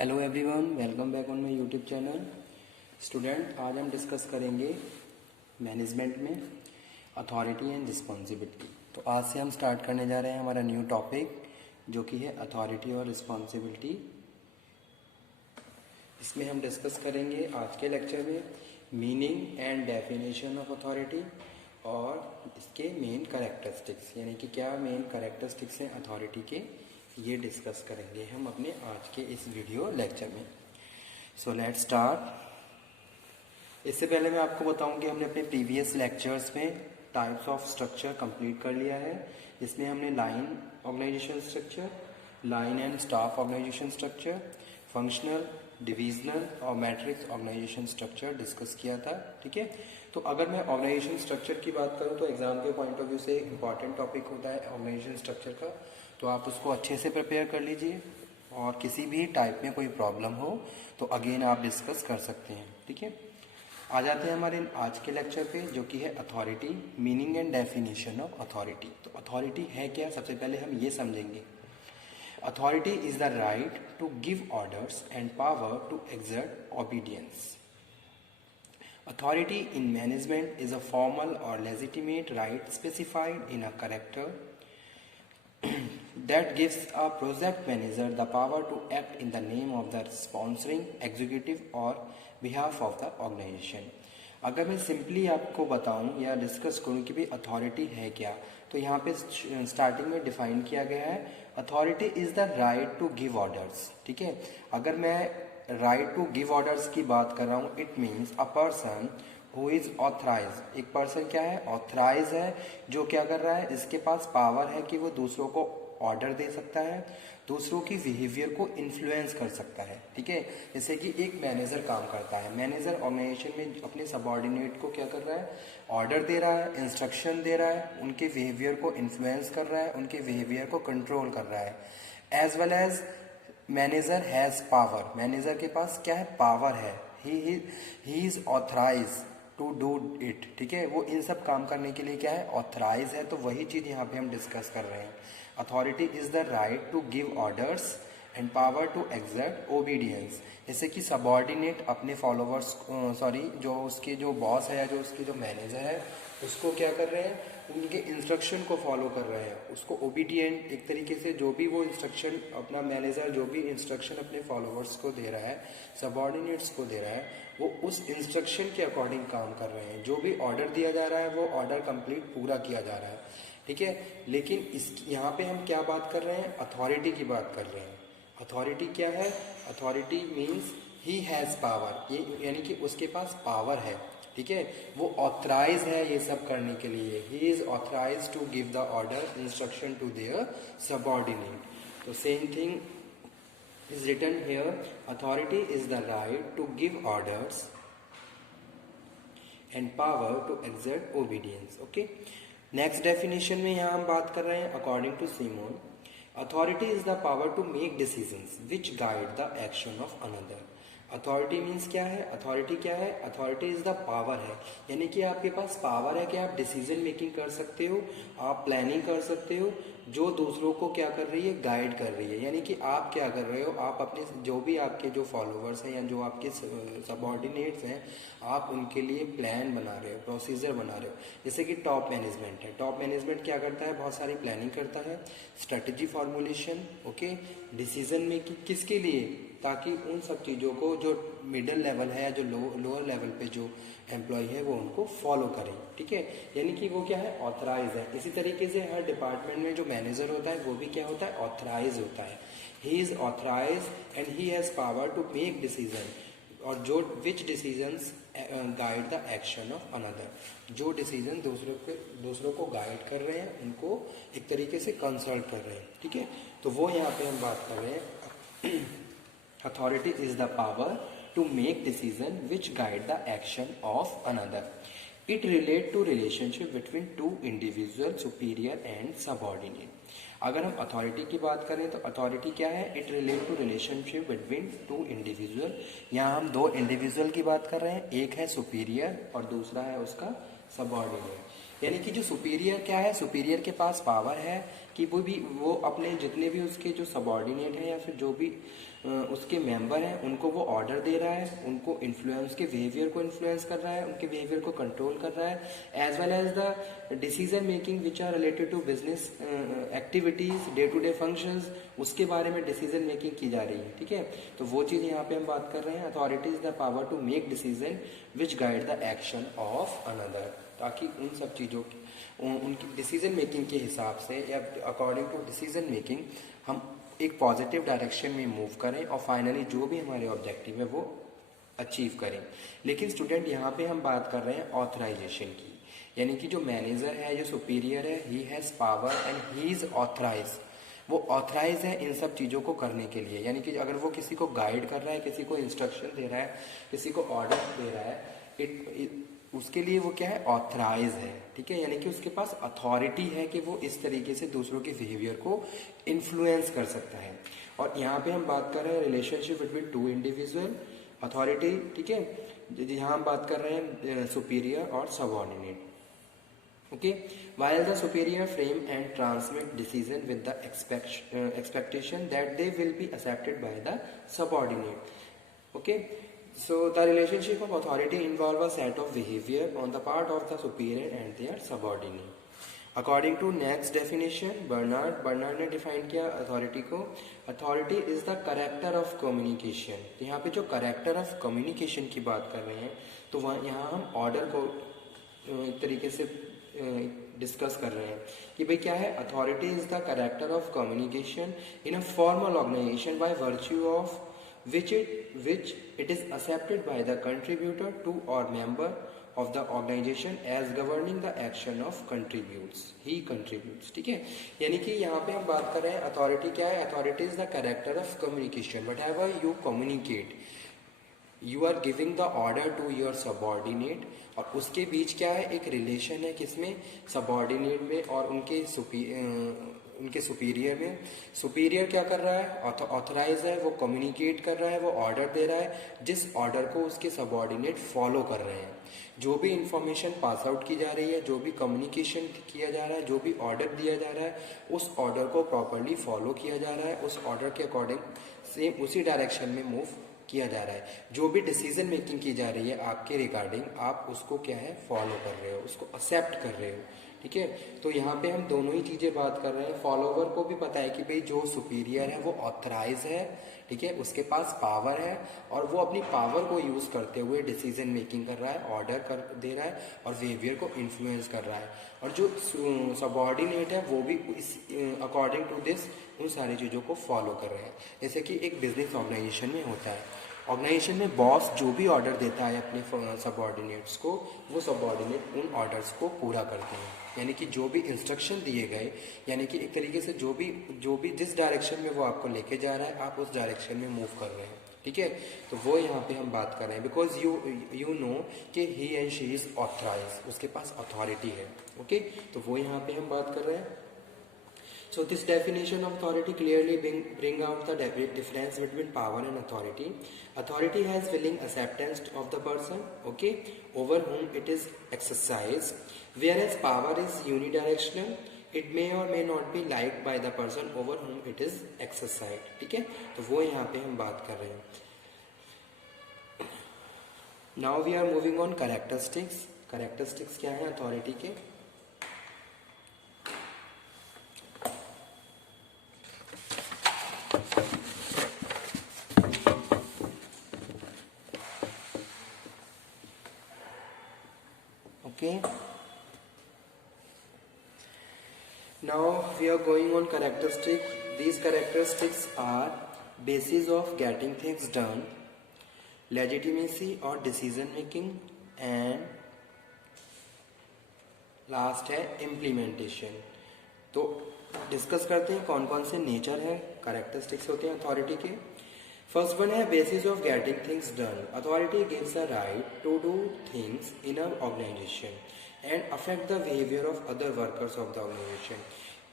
Hello everyone, welcome back on my YouTube channel. Student, आज हम discuss करेंगे management में अथॉरिटी एंड रिस्पॉन्सिबिलिटी। तो आज से हम स्टार्ट करने जा रहे हैं हमारा न्यू टॉपिक, जो कि है अथॉरिटी और रिस्पॉन्सिबिलिटी। इसमें हम डिस्कस करेंगे आज के लेक्चर में meaning and definition of authority और इसके मेन कैरेक्टरिस्टिक्स, यानी कि क्या मेन कैरेक्टरिस्टिक्स हैं अथॉरिटी के, ये डिस्कस करेंगे हम अपने आज के इस वीडियो लेक्चर में। So let's start. इससे पहले मैं आपको बताऊं कि हमने अपने प्रीवियस लेक्चर्स में टाइप्स ऑफ स्ट्रक्चर कंप्लीट कर लिया है। इसमें हमने line organisation structure, line and staff organisation structure, functional, divisional और मैट्रिक्स ऑर्गेनाइजेशन स्ट्रक्चर डिस्कस किया था। ठीक है, तो अगर मैं ऑर्गेनाइजेशन स्ट्रक्चर की बात करूं तो एग्जाम के पॉइंट ऑफ व्यू से इंपॉर्टेंट टॉपिक होता है ऑर्गेनाइजेशन स्ट्रक्चर का, तो आप उसको अच्छे से प्रिपेयर कर लीजिए और किसी भी टाइप में कोई प्रॉब्लम हो तो अगेन आप डिस्कस कर सकते हैं। ठीक है, आ जाते हैं हमारे आज के लेक्चर पे, जो कि है authority, meaning and definition of authority. तो अथॉरिटी है क्या, सबसे पहले हम ये समझेंगे। Authority is the right to give orders and power to exert obedience. Authority in management is a formal or legitimate right specified in a character that gives a project manager the power to act in the name of the sponsoring executive or behalf of the organization. अगर मैं simply आपको बताऊं या discuss करूं कि भाई authority है क्या, तो यहाँ पे स्टार्टिंग में डिफाइन किया गया है, authority is the right to give orders. ठीक है, अगर मैं राइट टू गिव ऑर्डर्स की बात कर रहा हूँ, it means a person who is authorise. एक पर्सन क्या है, ऑथराइज है, जो क्या कर रहा है, इसके पास पावर है कि वो दूसरों को ऑर्डर दे सकता है, दूसरों की बिहेवियर को इन्फ्लुएंस कर सकता है। ठीक है, जैसे कि एक मैनेजर काम करता है, मैनेजर ऑर्गेनाइजेशन में अपने सबऑर्डिनेट को क्या कर रहा है, ऑर्डर दे रहा है, इंस्ट्रक्शन दे रहा है, उनके बिहेवियर को इन्फ्लुएंस कर रहा है, उनके बिहेवियर को कंट्रोल कर रहा है। As well as manager has power, manager के पास क्या है, पावर है, he is authorise to do it. ठीक है, वो इन सब काम करने के लिए क्या है, ऑथराइज है। तो वही चीज यहाँ पे हम डिस्कस कर रहे हैं। Authority is the right to give orders and power to exert obedience. जैसे कि सबऑर्डिनेट अपने फॉलोवर्स, जो उसके जो बॉस है या जो उसके जो मैनेजर है, उसको क्या कर रहे हैं, उनके इंस्ट्रक्शन को फॉलो कर रहे हैं, उसको ओबीडियंट एक तरीके से जो भी वो इंस्ट्रक्शन अपना मैनेजर जो भी इंस्ट्रक्शन अपने फॉलोवर्स को दे रहा है, सबऑर्डिनेट्स को दे रहा है, वो उस इंस्ट्रक्शन के अकॉर्डिंग काम कर रहे हैं। जो भी ऑर्डर दिया जा रहा है वो ऑर्डर कंप्लीट पूरा किया जा रहा है। ठीक है, लेकिन इस यहाँ पे हम क्या बात कर रहे हैं, अथॉरिटी की बात कर रहे हैं। अथॉरिटी क्या है, authority means he has power, ये यानी कि उसके पास पावर है। ठीक है, वो ऑथराइज है ये सब करने के लिए, he is authorise to give the order instruction to their subordinate. तो same thing is written here, authority is the right to give orders and power to exert obedience. Okay, next definition में यहाँ हम बात कर रहे हैं according to Simon, authority is the power to make decisions which guide the action of another. Authority means क्या है, authority क्या है, अथॉरिटी इज द पावर है, यानी कि आपके पास पावर है कि आप डिसीजन मेकिंग कर सकते हो, आप प्लानिंग कर सकते हो, जो दूसरों को क्या कर रही है, गाइड कर रही है। यानी कि आप क्या कर रहे हो, आप अपने जो भी आपके जो फॉलोवर्स हैं या जो आपके सबऑर्डिनेट्स हैं, आप उनके लिए प्लान बना रहे हो, प्रोसीजर बना रहे हो। जैसे कि टॉप मैनेजमेंट है, टॉप मैनेजमेंट क्या करता है, बहुत सारी प्लानिंग करता है, strategy formulation, okay, decision making, किसके लिए, ताकि उन सब चीज़ों को जो मिडिल लेवल है या जो लोअर लेवल पे जो एम्प्लॉय है वो उनको फॉलो करें। ठीक है, यानी कि वो क्या है, ऑथराइज है। इसी तरीके से हर डिपार्टमेंट में जो मैनेजर होता है वो भी क्या होता है, ऑथराइज होता है। He is authorise and he has power to make decision, और जो which decisions guide the action of another, जो डिसीजन दूसरों को गाइड कर रहे हैं, उनको एक तरीके से कंसल्ट कर रहे हैं। ठीक है, तो वो यहाँ पे हम बात कर रहे हैं, authority is the power to make decision which guide the action of another. It relate to relationship between two individual, superior and subordinate. अगर हम अथॉरिटी की बात करें तो अथॉरिटी क्या है, it relate to relationship between two individual. यहाँ हम दो इंडिविजुअल की बात कर रहे हैं, एक है सुपीरियर और दूसरा है उसका सबऑर्डिनेट। यानी कि जो सुपीरियर क्या है, सुपीरियर के पास पावर है कि वो अपने जितने भी उसके जो सबॉर्डिनेट हैं या फिर जो भी उसके मेंबर हैं उनको वो ऑर्डर दे रहा है, उनको इन्फ्लुएंस के बिहेवियर को इन्फ्लुएंस कर रहा है, उनके बिहेवियर को कंट्रोल कर रहा है, as well as the decision making which are related to business activities, day to day functions, उसके बारे में डिसीजन मेकिंग की जा रही है। ठीक है, तो वो चीज़ यहाँ पे हम बात कर रहे हैं। Authority is the power to make decision which guide the action of another, ताकि उन सब चीज़ों की उनकी डिसीजन मेकिंग के हिसाब से या अकॉर्डिंग टू डिसीजन मेकिंग हम एक पॉजिटिव डायरेक्शन में मूव करें और फाइनली जो भी हमारे ऑब्जेक्टिव है वो अचीव करें। लेकिन स्टूडेंट यहाँ पे हम बात कर रहे हैं ऑथराइजेशन की, यानी कि जो मैनेजर है, जो सुपीरियर है, he has power and he is authorise, वो ऑथराइज है इन सब चीज़ों को करने के लिए। यानी कि अगर वो किसी को गाइड कर रहा है, किसी को इंस्ट्रक्शन दे रहा है, किसी को ऑर्डर दे रहा है, उसके लिए वो क्या है, ऑथराइज है। ठीक है, यानी कि उसके पास अथॉरिटी है कि वो इस तरीके से दूसरों के बिहेवियर को इन्फ्लुएंस कर सकता है। और यहाँ पे हम बात कर रहे हैं relationship between two individual, authority. ठीक है, यहाँ हम बात कर रहे हैं सुपीरियर और subordinate. Okay, while the superior frame and transmit decision with the expectation that they will be accepted by the subordinate. Okay, so the relationship of authority involve a set of behavior on the part of the superior and their subordinate. According to next definition, Bernard ने define किया authority को। Authority is the character of communication. तो यहाँ पे जो character of communication की बात कर रहे हैं, तो वहाँ यहाँ हम ऑर्डर को एक तरीके से डिस्कस कर रहे हैं कि भाई क्या है, authority is the character of communication in a formal organisation by virtue of which it is accepted by the contributor to or member of the organization as governing the action of he contributes। ठीक है, यानी कि यहाँ पे हम बात कर रहे हैं अथॉरिटी क्या है, authority is the character of communication. Whatever you communicate, you are giving the order to your subordinate, और उसके बीच क्या है, एक रिलेशन है, किसमें, सबॉर्डिनेट में और उनके सुपीरियर में। सुपीरियर क्या कर रहा है, ऑथराइज है, वो कम्युनिकेट कर रहा है, वो ऑर्डर दे रहा है, जिस ऑर्डर को उसके सबॉर्डिनेट फॉलो कर रहे हैं। जो भी इंफॉर्मेशन पास आउट की जा रही है, जो भी कम्युनिकेशन किया जा रहा है, जो भी ऑर्डर दिया जा रहा है, उस ऑर्डर को प्रॉपरली फॉलो किया जा रहा है, उस ऑर्डर के अकॉर्डिंग सेम उसी डायरेक्शन में मूव किया जा रहा है। जो भी डिसीजन मेकिंग की जा रही है आपके रिगार्डिंग, आप उसको क्या है, फॉलो कर रहे हो, उसको एक्सेप्ट कर रहे हो। ठीक है, तो यहाँ पे हम दोनों ही चीजें बात कर रहे हैं। फॉलोवर को भी पता है कि भाई जो सुपीरियर है वो ऑथराइज है, ठीक है, उसके पास पावर है, और वो अपनी पावर को यूज करते हुए डिसीजन मेकिंग कर रहा है, ऑर्डर कर दे रहा है और बिहेवियर को इन्फ्लुएंस कर रहा है। और जो सबऑर्डिनेट है वो भी इस अकॉर्डिंग टू दिस उन सारी चीज़ों को फॉलो कर रहे हैं। जैसे कि एक बिजनेस ऑर्गेनाइजेशन में होता है, ऑर्गेनाइजेशन में बॉस जो भी ऑर्डर देता है अपने सबऑर्डिनेट्स को, वो सबऑर्डिनेट उन ऑर्डर्स को पूरा करते हैं। यानी कि जो भी इंस्ट्रक्शन दिए गए, यानी कि एक तरीके से जो भी जिस डायरेक्शन में वो आपको लेके जा रहा है, आप उस डायरेक्शन में मूव कर रहे हैं। ठीक है, तो वो यहाँ पे हम बात कर रहे हैं, बिकॉज यू नो कि ही एंड शी इज ऑथराइज, उसके पास अथॉरिटी है। ओके, तो वो यहाँ पे हम बात कर रहे हैं। So this definition of authority clearly bring out the difference between power and authority. Authority has willing acceptance of the person, okay, over whom it is exercised, whereas power is unidirectional. It may or may not be liked by the person over whom it is exercised. ठीक है, तो वो यहाँ पे हम बात कर रहे हैं। Now we are moving on characteristics. Characteristics क्या है authority के? Okay, now we are going on characteristics. These characteristics are basis of getting things done, legitimacy or decision making, and last है implementation. तो डिस्कस करते हैं कौन कौन से नेचर है, कैरेक्टरिस्टिक्स होते हैं अथॉरिटी के। फर्स्ट वन है basis of getting things done. Authority gives a right to do things in a organisation and affect the behaviour of other workers of the organisation.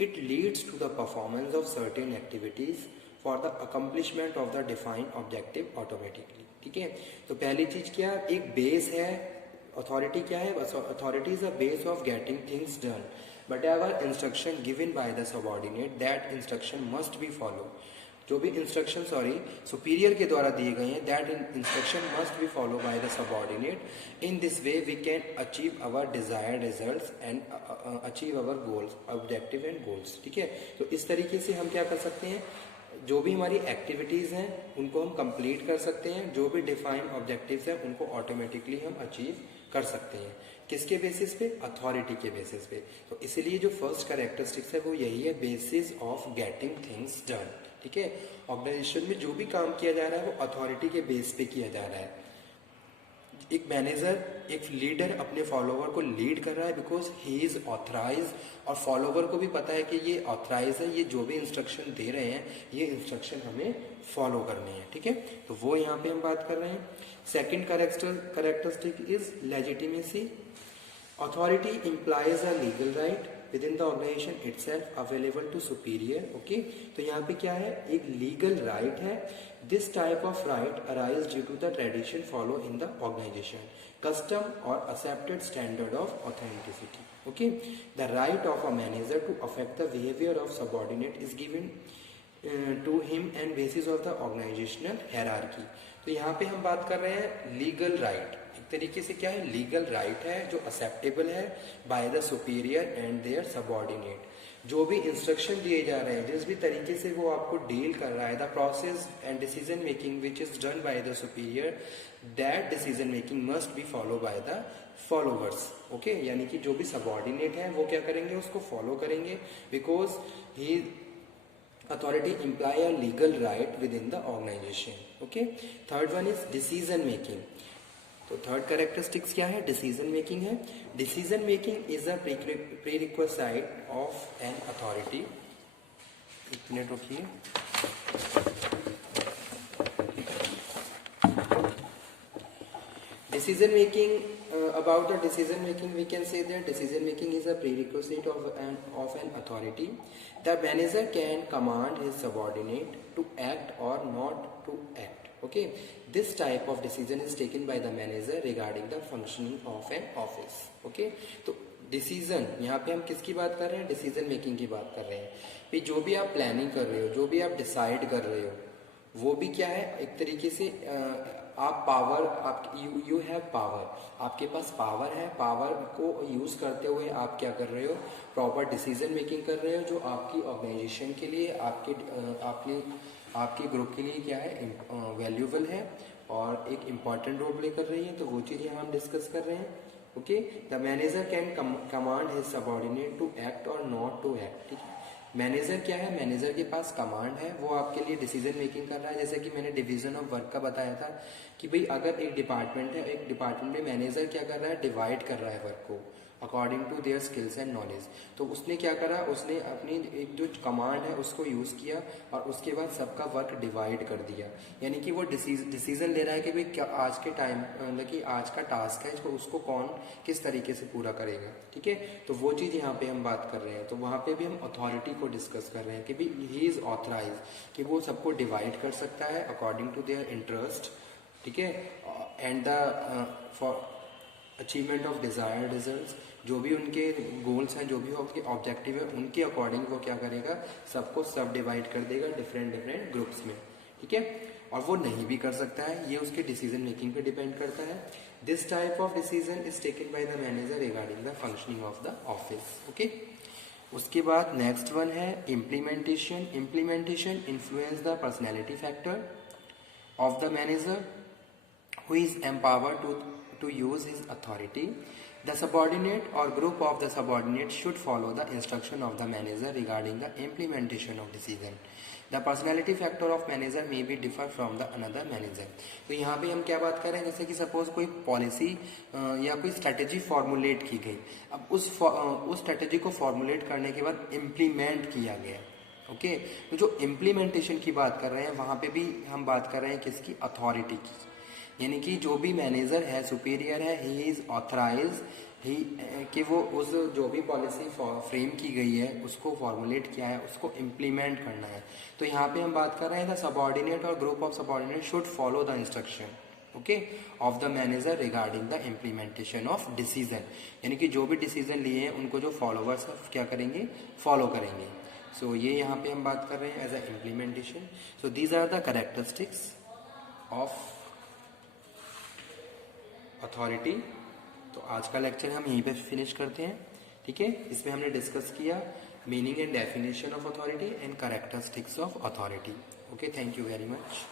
It leads to the performance of certain activities for the accomplishment of the defined objective automatically. ठीक है, तो पहली चीज क्या, एक base है authority क्या है? Authority is a base of getting things done, but ever instruction given by the subordinate that instruction must be follow. जो भी इंस्ट्रक्शन सुपीरियर के द्वारा दिए गए हैं, that instruction must be follow by the subordinate. In this way we can achieve our desired results and achieve our goals, objective and goals. ठीक है, तो इस तरीके से हम क्या कर सकते हैं, जो भी हमारी एक्टिविटीज़ हैं उनको हम कंप्लीट कर सकते हैं, जो भी डिफाइंड ऑब्जेक्टिव्स हैं उनको ऑटोमेटिकली हम अचीव कर सकते हैं। किसके बेसिस पे? अथॉरिटी के बेसिस पे। तो इसीलिए जो फर्स्ट कैरेक्टरिस्टिक्स है वो यही है, basis of getting things done. ठीक है, ऑर्गेनाइजेशन में जो भी काम किया जा रहा है वो अथॉरिटी के बेस पे किया जा रहा है। एक मैनेजर, एक लीडर अपने फॉलोवर को लीड कर रहा है बिकॉज ही इज ऑथराइज, और फॉलोवर को भी पता है कि ये ऑथराइज है, ये जो भी इंस्ट्रक्शन दे रहे हैं ये इंस्ट्रक्शन हमें फॉलो करने हैं। ठीक है, तो वो यहाँ पे हम बात कर रहे हैं। Second characteristic is legitimacy. Authority implies a legal right within the organization itself available to superior. Okay, तो यहाँ पे क्या है, एक legal right है। This type of right arise due to the tradition follow in the organization, custom or accepted standard of authenticity. Okay, the right of a manager to affect the behavior of subordinate is given to him and basis of the organizational hierarchy. तो यहाँ पे हम बात कर रहे हैं legal right. एक तरीके से क्या है, लीगल राइट है जो एक्सेप्टेबल है by the superior and their subordinate. जो भी इंस्ट्रक्शन दिए जा रहे हैं, जिस भी तरीके से वो आपको डील कर रहा है, the process and decision making which is done by the superior, that decision making must be follow by the followers. Okay, यानी कि जो भी सबऑर्डिनेट है वो क्या करेंगे, उसको फॉलो करेंगे because he authority imply a legal right within the organization. Okay, third one is decision making. तो थर्ड कैरेक्टरिस्टिक्स क्या है, डिसीजन मेकिंग है। Decision making is a prerequisite of an authority. एक मिनट रुकिए। Decision making, about the decision making we can say that decision making is a prerequisite of an authority. The manager can command his subordinate to act or not to act. Okay, this type of decision is taken by the manager regarding the functioning of an office. Okay, तो decision, यहाँ पे हम किसकी बात कर रहे हैं, decision making की बात कर रहे हैं। फिर जो भी आप प्लानिंग कर रहे हो, जो भी आप डिसाइड कर रहे हो, वो भी क्या है, एक तरीके से आप पावर, आप यू हैव पावर, आपके पास पावर है। पावर को यूज करते हुए आप क्या कर रहे हो, प्रॉपर डिसीजन मेकिंग कर रहे हो, जो आपकी ऑर्गेनाइजेशन के लिए, आपके ग्रुप के लिए क्या है, वैल्यूबल है और एक इम्पॉर्टेंट रोल प्ले कर रही है। तो वो चीजें हम डिस्कस कर रहे हैं। Okay, the manager can command his subordinate to act or not to act. ठीक है, मैनेजर क्या है, मैनेजर के पास कमांड है, वो आपके लिए डिसीजन मेकिंग कर रहा है। जैसे कि मैंने डिवीजन ऑफ वर्क का बताया था कि भाई अगर एक डिपार्टमेंट है, एक डिपार्टमेंट में मैनेजर क्या कर रहा है, डिवाइड कर रहा है वर्क को according to their skills and knowledge. तो उसने क्या करा, उसने अपनी एक जो कमांड है उसको यूज किया और उसके बाद सबका वर्क डिवाइड कर दिया। यानी कि वो डिसीजन ले रहा है कि भाई क्या आज के टाइम, मतलब कि आज का टास्क है तो उसको कौन किस तरीके से पूरा करेगा। ठीक है, तो वो चीज़ यहाँ पे हम बात कर रहे हैं। तो वहाँ पे भी हम अथॉरिटी को डिस्कस कर रहे हैं कि भाई ही इज ऑथराइज, कि वो सबको डिवाइड कर सकता है अकॉर्डिंग टू देयर इंटरेस्ट। ठीक है, and the for achievement of desired results, जो भी उनके गोल्स हैं, जो भी उनके ऑब्जेक्टिव है, उनके अकॉर्डिंग वो क्या करेगा, सबको सब डिवाइड कर देगा डिफरेंट डिफरेंट ग्रुप्स में। ठीक है, और वो नहीं भी कर सकता है, ये उसके डिसीजन मेकिंग पे डिपेंड करता है। This type of decision is taken by the manager regarding the functioning of the office. Okay, उसके बाद नेक्स्ट वन है implementation. Implementation influence the personality factor of the manager who is empowered to use his authority. The subordinate or group of the subordinates should follow the instruction of the manager regarding the implementation of decision. The personality factor of manager may be differ from the another manager. तो यहाँ पे हम क्या बात कर रहे हैं, जैसे कि सपोज कोई पॉलिसी या कोई स्ट्रेटेजी फॉर्मुलेट की गई, अब उस स्ट्रेटेजी को फॉर्मुलेट करने के बाद इम्प्लीमेंट किया गया। ओके, तो जो इम्प्लीमेंटेशन की बात कर रहे हैं वहाँ पे भी हम बात कर रहे हैं किसकी, अथॉरिटी की। यानी कि जो भी मैनेजर है, सुपीरियर है, ही इज ऑथराइज ही कि वो उस जो भी पॉलिसी फ्रेम की गई है उसको फॉर्मुलेट किया है, उसको इम्प्लीमेंट करना है। तो यहाँ पे हम बात कर रहे हैं द सबऑर्डिनेट और group of subordinate should follow the instruction. Okay of the manager regarding the implementation of decision, यानी कि जो भी डिसीजन लिए हैं उनको जो फॉलोवर्स क्या करेंगे, फॉलो करेंगे। सो ये यहाँ पे हम बात कर रहे हैं as a implementation. So these are the characteristics of authority. तो आज का लेक्चर हम यहीं पे फिनिश करते हैं, ठीक है। इसमें हमने डिस्कस किया meaning and definition of authority and characteristics of authority. Okay, thank you very much.